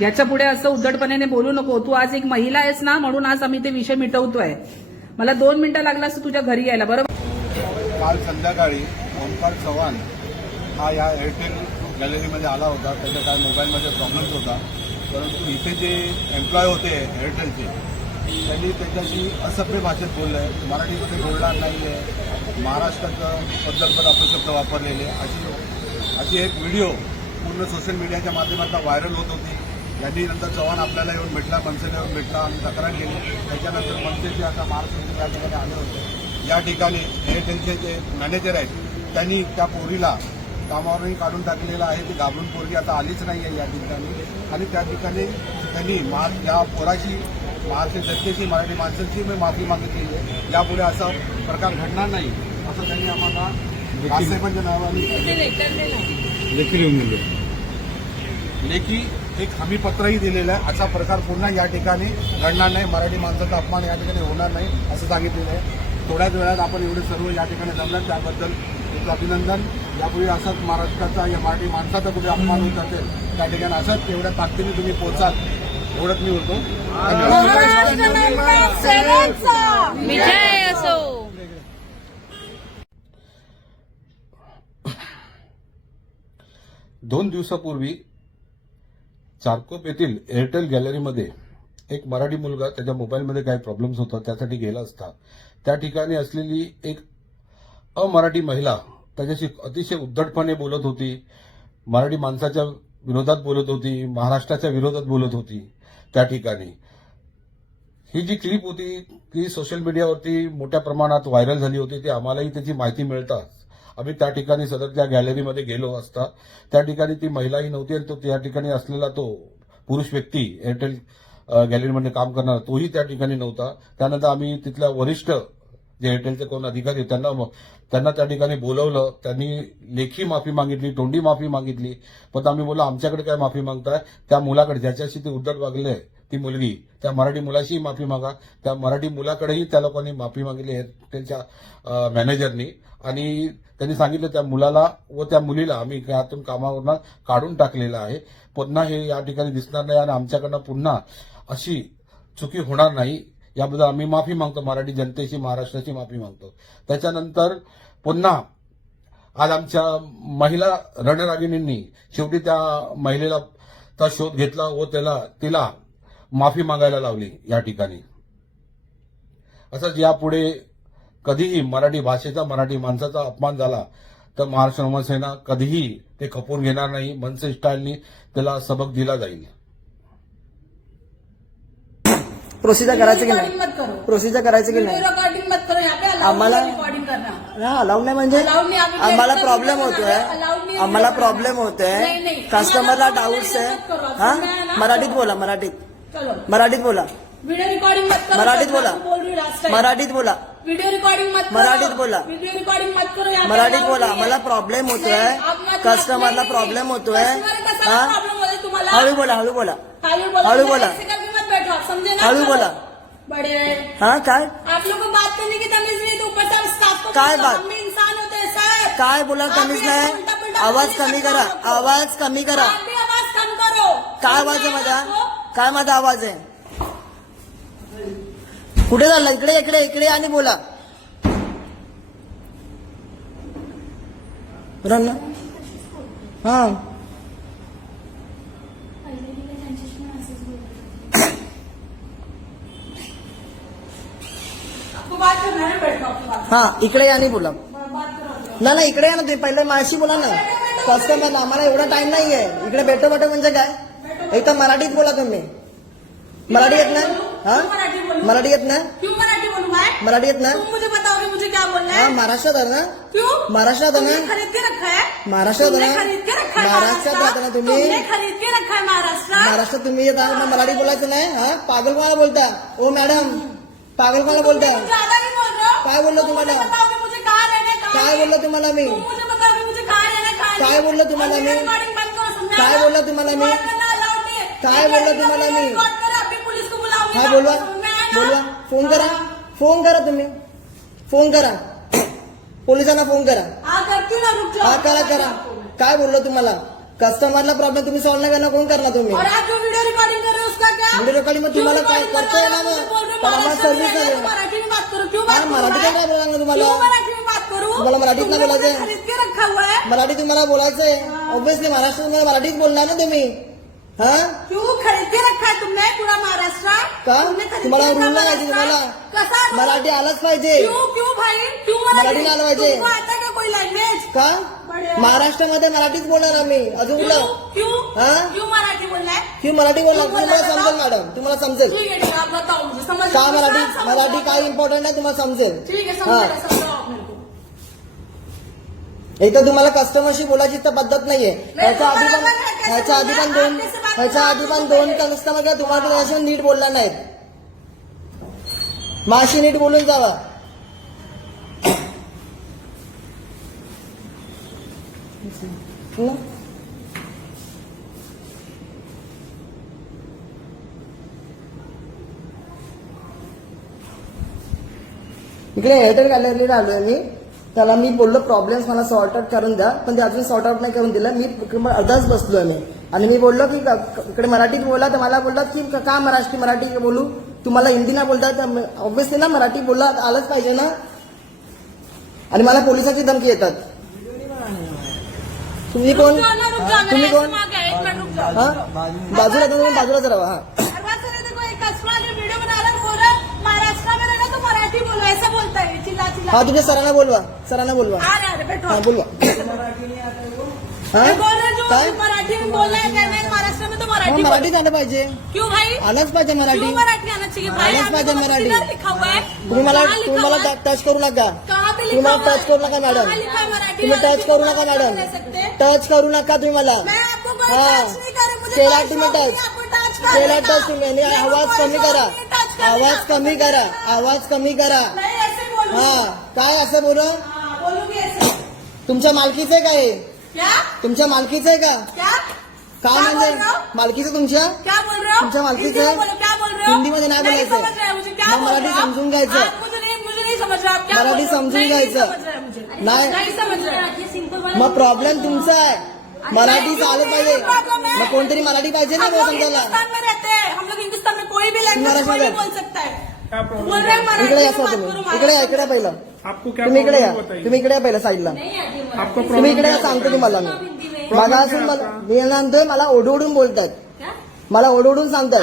याच्यापुढे असं उद्धटपणे बोलू नको. तू आज एक महिला आहेस ना म्हणून आज आम्ही ते विषय मिटवतोय. मला दोन मिनिटं लागला असं तुझ्या घरी यायला बरोबर? काल संध्याकाळी ओंकार चव्हाण हा या एअरटेल गॅलरीमध्ये आला होता. त्याच्या काय मोबाईलमध्ये प्रॉब्लेम्स होता. परंतु इथे जे एम्प्लॉय होते एअरटेलचे त्यांनी त्याच्याशी असभ्य भाषेत बोललं. आहे मराठीमध्ये बोलणार नाही आहे महाराष्ट्राचं पद्धतपद अपशब्द वापरलेले अशी अशी एक व्हिडिओ पूर्ण सोशल मीडियाच्या माध्यमातून व्हायरल होत होती. यांनी नंतर चव्हाण आपल्याला येऊन भेटला मनसेला येऊन भेटला आणि तक्रार केली. त्याच्यानंतर मनसेचे आता महाराष्ट्राचे या ठिकाणी आले होते. या ठिकाणी एअरटेलचे जे मॅनेजर आहेत त्यांनी त्या पोरीला कामावरही काढून टाकलेलं आहे. ती घाबरून पोरगी आता आलीच नाही आहे या ठिकाणी. आणि त्या ठिकाणी त्यांनी मा या पोराशी महाराष्ट्र जनतेची मराठी माणसांची मी माफी मागितलेली आहे. यापुढे असा प्रकार घडणार नाही असं त्यांनी आम्हाला नावाने देखील येऊन गेले. लेखी एक हमीपत्रही दिलेलं आहे. असा प्रकार पुन्हा या ठिकाणी घडणार नाही. मराठी माणसाचा अपमान या ठिकाणी होणार नाही असं सांगितलेलं आहे. थोड्याच वेळात आपण एवढे सर्व या ठिकाणी जमल्यात त्याबद्दल तुमचं अभिनंदन. यापूर्वी असाच महाराष्ट्राचा या मराठी माणसाचा कुठे अपमान होत असेल त्या ठिकाणी असंच एवढ्या ताकदीने तुम्ही पोचाल एवढंच मी होतो दोन दिवसापूर्वी चारकोप येथील एअरटेल गॅलरीमध्ये एक मराठी मुलगा त्याच्या मोबाईलमध्ये काही प्रॉब्लेम्स होता त्यासाठी गेला असता. त्या ठिकाणी असलेली एक अमराठी महिला त्याच्याशी अतिशय उद्धटपणे बोलत होती. मराठी माणसाच्या विरोधात बोलत होती महाराष्ट्राच्या विरोधात बोलत होती त्या ठिकाणी. ही जी क्लिप होती ती सोशल मीडियावरती मोठ्या प्रमाणात व्हायरल झाली होती ती आम्हालाही त्याची माहिती मिळताच. आम्ही त्या ठिकाणी सतत त्या गॅलरीमध्ये गेलो असता त्या ठिकाणी ती महिलाही नव्हती आणि तो त्या ठिकाणी असलेला तो पुरुष व्यक्ती एअरटेल गॅलरीमध्ये काम करणारा तोही त्या ठिकाणी नव्हता. त्यानंतर आम्ही तिथल्या वरिष्ठ जे एअरटेलचे कोण अधिकारी त्यांना त्यांना त्या ठिकाणी बोलवलं. त्यांनी लेखी माफी मागितली तोंडी माफी मागितली. पण आम्ही बोललो आमच्याकडे काय माफी मागताय? त्या मुलाकडे ज्याच्याशी ते उद्धट वागले ती मुलगी त्या मराठी मुलाशीही माफी मागा. त्या मराठी मुलाकडेही त्या लोकांनी माफी मागितली आहे त्यांच्या मॅनेजरनी. आणि त्यांनी सांगितलं त्या मुलाला व त्या मुलीला आम्ही यातून कामावरनं काढून टाकलेलं आहे. पुन्हा हे या ठिकाणी दिसणार नाही आणि आमच्याकडनं पुन्हा अशी चुकी होणार नाही. याबद्दल आम्ही माफी मागतो. मराठी जनतेची महाराष्ट्राची माफी मागतो. त्याच्यानंतर पुन्हा आज आमच्या महिला रणरागिणींनी शेवटी त्या महिलेला शोध घेतला व त्याला तिला माफी मागायला लावली या ठिकाणी. असंच यापुढे कधीही मराठी भाषेचा मराठी माणसाचा अपमान झाला तर महाराष्ट्र नवसेना कधीही ते खपवून घेणार नाही. मनसे स्टाईलनी त्याला सबक दिला जाईल. प्रोसिजर करायचं की नाही प्रोसिजर करायचं की नाही? रिकॉर्डिंग मत करो. यहाँ पे allowed आम्हाला- नहीं रिकॉर्डिंग करना हा अलाउड नाही म्हणजे आम्हाला प्रॉब्लेम होतोय. आम्हाला प्रॉब्लेम होतोय. नाही. कस्टमरला डाऊट्स आहे. हा. मराठीत बोला मराठीत. चलो मराठीत बोला वीडियो रिकॉर्डिंग मत करो मराठीत तो बोला. मैं बोल रही हूँ last time. मराठीत बोला वीडियो रिकॉर्डिंग मत करो मराठीत बोला. वीडियो रिकॉर्डिंग मत करो यहाँ पे मराठीत allowed बोला नहीं है. मला प्रॉब्लेम होतोय नाही, आप मत- कस्टमरला नाही, प्रॉब्लेम नाही. होतोय कस्टमरला कशाला हा प्रॉब्लेम होतोय तुम्हाला हळू बोला हळू बोला हळू बोला हळू बोला. ऐसे करके मत बैठो आप समझे ना हळू बोला. बड़े हा काय आप लोग को बात करने की तमीज नहीं तो ऊपर से आप स्टाफ को काय बोलो, बात? हम भी इंसान होते हैं सर काय बोला आप कमीच भी नाही ऐसे उलटा-पुलटा आवाज बोल कमी नहीं करा सकते आप लोग. आवाज कमी करा आप भी आवाज कम करो काय आवाज आहे समझे माझा आपको? काय माझा आवाज आहे? कुठे झाला इकडे इकडे इकडे आणि बोला. ना हा. हा इकडे या नाही बोला. ना ना इकडे या ना तुम्ही. पहिले माझ्याशी बोला ना. कस्टमर आम्हाला एवढा टाइम नाहीये. इकडे भेटो भेटो म्हणजे काय? एक तर मराठीत बोला तुम्ही. मराठी येत ना हा? मराठी येत ना क्यों? मराठी येत ना तुम मुझे बताओगे मुझे क्या बोलना हा? महाराष्ट्रात आहे ना? क्यों महाराष्ट्रात आहे ना? खरीद के रखा है? महाराष्ट्रात आहे ना? खरीद के रखा है महाराष्ट्रात महाराष्ट्र राहता ना तुम्ही? तुमने खरीद के रखा है महाराष्ट्र महाराष्ट्रात तुम्ही येत आहात मराठी बोलायचं नाही? हा? पागल कोणाला बोलता? ओ मॅडम पागल कोणाला बोलताय ज्यादा ही. काय बोललो तुम तुम्हाला? काय? बोललो तुम्हाला मी? काय? बोललो तुम्हाला मी? काय? बोललो तुम्हाला मी? Record करना allowed नहीं है. काय बोललो तुम्हाला मी? record करो, अभी पुलिस को बुलाऊंगी हा मैं. बोलवा? बोलवा फोन करा. फोन करा तुम्ही. फोन करा. पोलिसांना फोन करा. हाँ करती ना रुक जाओ करा करा. काय बोललो तुम्हाला? कस्टमरला प्रॉब्लेम तुम्ही सॉल्व्ह नाही करणार. कोण करणार तुम्ही? और आप जो वीडियो रिकॉर्डिंग कर रहे हो उसका क्या? व्हिडिओ रेकॉर्डिंग मग तुम्हाला काय क्यों करता येणार ना सर्व्हिस है, नाही मराठी क्यों? काय बोलणार तुम्हाला? क्यों तुम्हाला मराठीत नाही तुमने बोलायचं? मुझे खरीद के रखा हुआ है. मराठी तुम्हाला बोलायचंय. ऑब्विसली महाराष्ट्रात मराठीत बोलणार ना तुम्ही. हा? क्यों खरीद के रखा है तुमने पूरा महाराष्ट्र। का? तुम्हाला रूल? तुम्हाला? कसा? मराठी आलंच पाहिजे। क्यों क्यों भाई? क्यों मराठी? आलं पाहिजे. तुमको आता क्या कोई लैंग्वेज का? महाराष्ट्रामध्ये मराठीच बोलणार आम्ही. अजून क्यों कुठं? क्यों? हा? क्यों मराठी है बोलणार? क्यों तुम्हाला समजेल? मॅडम तुम्हाला समजेल. ठीक ठीक आप बताओ मुझे समझ का मराठी? मराठी काय। इम्पॉर्टंट आहे तुम्हाला समजेल. ठीक है. हा समझाओ आप मेरे को इथं तुम्हाला कस्टमरशी बोलायची तर पद्धत नाहीये ह्याच्या आधी पण ह्याच्या आधी पण? दोन ह्याच्या? आधी पण दोन कस्टमर काय तुम्हाला त्याच्याशी नीट बोलला नाहीत माशी नीट बोलून जावा? इकडे एअरटेल गॅलरीला आलोय मी त्याला मी बोललो प्रॉब्लेम्स मला सॉर्ट आउट करून द्या. पण ते अजून सॉर्ट आउट नाही करून दिलं. मी अर्धाच बसलोय मी आणि मी बोललो की इकडे मराठीत बोला. तर मला बोलतात की क- मराठी मराठी बोलू? तुम्हाला हिंदी नाही बोलता तर ऑब्व्हियसली ना मराठी बोलला आलंच पाहिजे ना. आणि मला पोलिसाची धमकी येतात. तुम्ही कोण? ना, तुम्ही कोण? है, बाजूला तुम्ही बाजूलाच रहा है बोलता है चिल्ला चिल्ला। हा तुमच्या सरांना बोलवा सरांना बोलवा। आ रहे अरे बैठो। हा बोलवा। हा? मैं बोल रहा हूँ काय? जो मराठी में बोल रहा है कहना है महाराष्ट्र में तो हा, मराठी बोलो। मराठीत आलं पाहिजे। क्यों भाई? आलंच पाहिजे मराठी। क्यों मराठी आना चाहिए भाई? आलंच आपने पाहिजे तो मराठी. किधर लिखा हुआ है। तुम्ही मला कहाँ लिखा तुम्ही हुआ मला है? टच करू नका। कहाँ पे लिखा तुम्ही मला हुआ है? टच करू नका मॅडम कहाँ लिखा है मराठी तुम्ही वाला? टच करू नका क्यों मॅडम ले सकते? टच करू नका तुम्ही मला। मैं आपको कोई हाँ। टच नहीं कर रही मुझे केला कोई तुम्ही शौक नहीं टच आपको टच करने केला का। टच तुम्ही आणि मेरे को आवाज कोई कमी शौक करा। नहीं टच करने आवाज का। कमी करा। आवाज कमी करा। नहीं ऐसे बोलूं हा काय असं बोल? हाँ, बोलूंगी ऐसे तुमच्या मालकीचं आहे का हे? क्या? तुमच्या मालकीचं आहे का? क्या? म्हणजे? बोल? रहे हो? मालकीचं तुमच्या? क्या बोल? रहे हो तुमच्या मालकीचं? हिंदी में आहे? बोलो, क्या बोल? रहे हो हिंदीमध्ये नाही बोलायचं. समझ रहे हैं मुझे क्या मग बोल? मराठी रहे हो? समजून घ्यायचं. आप मुझे नहीं मुझे नहीं समझ रहे आप क्या मराठी? समजून नहीं, घ्यायचं. नहीं. मग प्रॉब्लेम तुमचा आहे. मराठी चालत पाहिजे. है मग कोणतरी मराठी पाहिजे ना समजायला हिंदुस्तान में रहते. हैं हम लोग हिंदुस्तान में कोई भी लैंग्वेज। बोल सकता है. हैं इकडे या सर तुम्ही. इकडे या इकडे पहिलं. आपको क्या तुम्ही इकडे या. प्रॉब्लम तुम्ही इकडे या पहिलं साईडला. आपको तुम्ही इकडे या सांगतो तुम्हाला मी. असून है मला? मी नंतर मला ओढवडून बोलतात क्या? मला ओढवडून सांगतात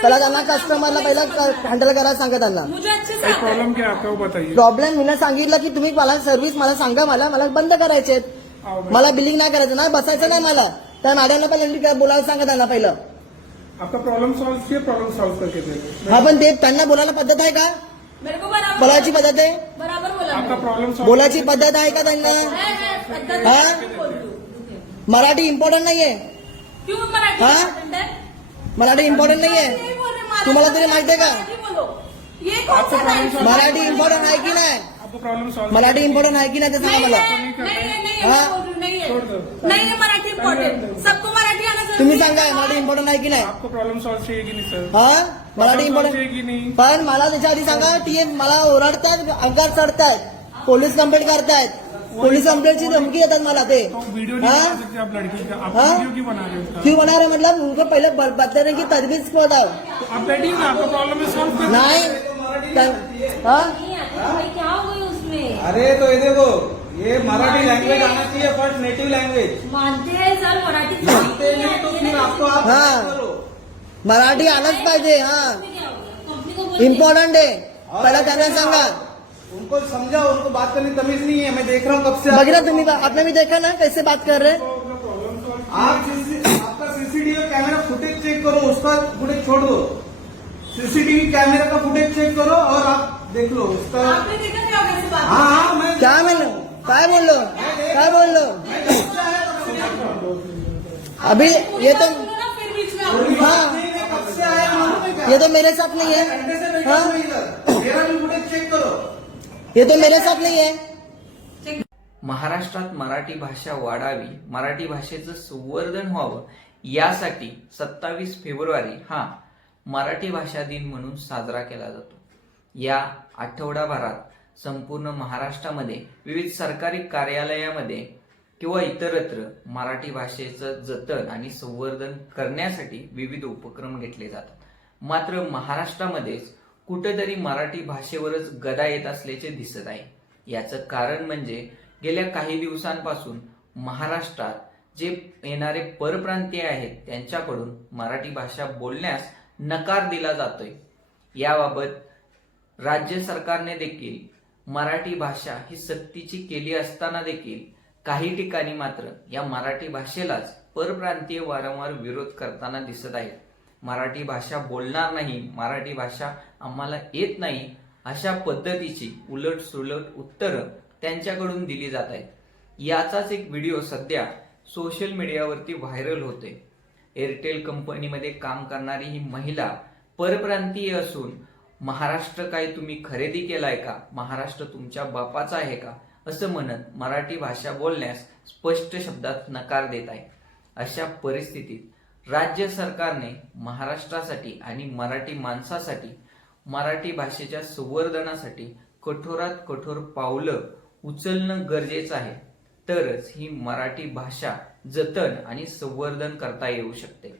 त्याला हो? त्यांना कस्टमरला पहिला हँडल करायला सांगा त्यांना. है प्रॉब्लम क्या है आपका वो बताइए? प्रॉब्लेम मी सांगितलं की तुम्ही मला सर्व्हिस मला सांगा मला. मला बंद करायचे आओ भाई. मला बिलिंग नाही करायचं. ना बसायचं नाही मला. त्या मॅडमला पहिला बोलायला सांगा त्यांना पहिलं. आपका प्रॉब्लम सॉल्व किए प्रॉब्लम सॉल्व करके देंगे हा पण ते त्यांना बोलायला पद्धत आहे का मेरे को बराबर बोलायची पद्धत आहे बराबर बोला आपका प्रॉब्लम सॉल्व बोलायची पद्धत आहे का त्यांना है, है, पद्धत हाँ? है, बोल दो। मराठी इम्पॉर्टंट नाहीये क्यों मराठी हाँ? important है? मराठी इम्पॉर्टंट नाहीये यही बोल रहे, महाराष्ट्र तुम्हाला तरी माहिती आहे का? मराठी बोलो ये कौन आपको सा प्रॉब्लम right है? सॉल्व मराठी इम्पॉर्टंट आहे की नाही आपको प्रॉब्लम सॉल्व मराठी इम्पॉर्टंट आहे की नाही ते सांगा नहीं मला है, नहीं है, नहीं है, हाँ? मैं बोल रही हूँ, नहीं छोड़ है दो। नहीं है मराठी इम्पोर्टेंट सबको मराठी आना तुम्ही है। सांगा मराठी इम्पॉर्टंट आहे की नाही? आपको प्रॉब्लम सॉल्व चाहिए कि नहीं सर हा? मराठी इम्पॉर्टंट चाहिए कि नहीं? पण मला त्याच्या आधी सांगा ती मला ओरडतात अंगार चढतायत पोलीस कंप्लेंट करतायत. पोलीस कंप्लेंटची धमकी येतात मला ते. तो वीडियो नहीं हाँ? बना सकते आप लड़की का आप हाँ? वीडियो क्यों बना रहे हो उसका क्यों बना रहे मतलब उनको पहले ब- बताने की बताओ? तो आप बैठिए ना आपका प्रॉब्लम है। सॉल्व कर नाही तर- हा? क्या हो गई उसमें? अरे तो ये देखो ये मराठी लैंग्वेज आना चाहिए फ़र्स्ट नेटिव लैंग्वेज मानते हैं सर मराठी जानते नहीं तो फिर आपको आप हाँ। करो. मराठी आलंच पाहिजे हा. इम्पॉर्टंट आहे पहिला त्यांना सांगा. उनको समझा उनको बात करने तमीज नहीं है. मैं देख रहा हूँ कब से ना तुम्ही आपने भी देखा ना कैसे बात कर रहे? आप आपका सीसीटीवी कैमरा फुटेज चेक करो उसका फुटेज छोड़ दो. सीसीटीवी कैमरा का फुटेज चेक करो और आप देख लो उसका क्या कैसे हाँ हाँ मैं क्या म्हणलो काय बोललो? काय बोललो? अभी ये तो हाँ. ये तो मेरे साथ नहीं है। हाँ? ये तो मेरे साथ नहीं है। महाराष्ट्रात मराठी भाषा वाढावी मराठी भाषेचं संवर्धन व्हावं यासाठी सत्तावीस फेब्रुवारी हा मराठी भाषा दिन म्हणून साजरा केला जातो. या आठवडाभरात संपूर्ण महाराष्ट्रामध्ये विविध सरकारी कार्यालयामध्ये किंवा इतरत्र मराठी भाषेचं जतन आणि संवर्धन करण्यासाठी विविध उपक्रम घेतले जातात. मात्र महाराष्ट्रामध्येच कुठेतरी मराठी भाषेवरच गदा येत असल्याचे दिसत आहे. याचं कारण म्हणजे गेल्या काही दिवसांपासून महाराष्ट्रात जे येणारे परप्रांतीय आहेत त्यांच्याकडून मराठी भाषा बोलण्यास नकार दिला जातोय. याबाबत राज्य सरकारने देखील मराठी भाषा ही सक्तीची केली असताना देखील काही ठिकाणी मात्र या मराठी भाषेलाच परप्रांतीय वारंवार विरोध करताना दिसत आहेत मराठी भाषा बोलणार नाही मराठी भाषा आम्हाला येत नाही अशा पद्धतीची उलट सुलट उत्तरं त्यांच्याकडून दिली जात आहेत. याचाच एक व्हिडिओ सध्या सोशल मीडियावरती व्हायरल होते एअरटेल कंपनीमध्ये काम करणारी ही महिला परप्रांतीय असून महाराष्ट्र काय तुम्ही खरेदी केलाय का? महाराष्ट्र तुमच्या बापाचा आहे का? असं म्हणत मराठी भाषा बोलण्यास स्पष्ट शब्दात नकार देत आहे. अशा परिस्थितीत राज्य सरकारने महाराष्ट्रासाठी आणि मराठी माणसासाठी मराठी भाषेच्या संवर्धनासाठी कठोरात कठोर पावलं उचलणं गरजेचं आहे. तरच ही मराठी भाषा जतन आणि संवर्धन करता येऊ शकते.